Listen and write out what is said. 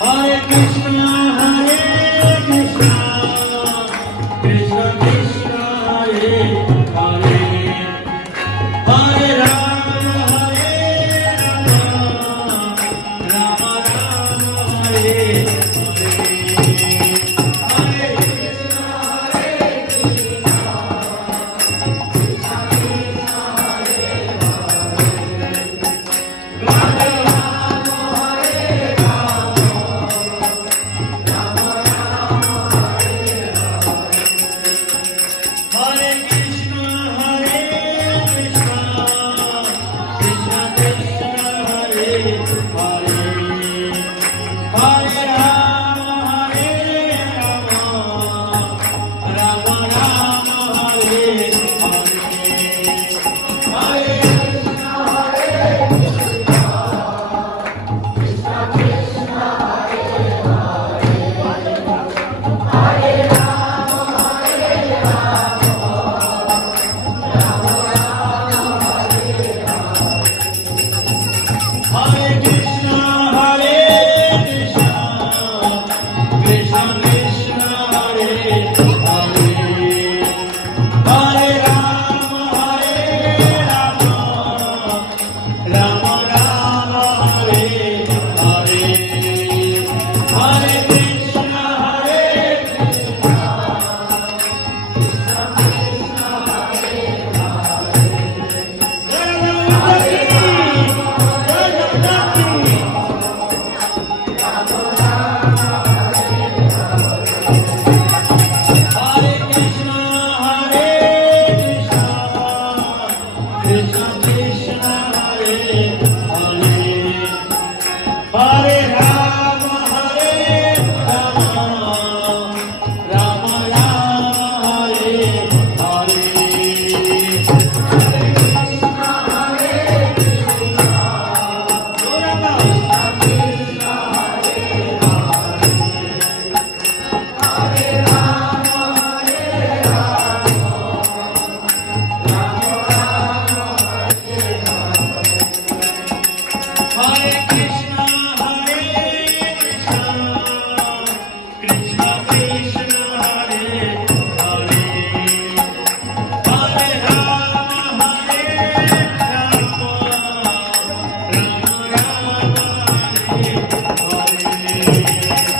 Hare Krishna Hare Hare Krishna.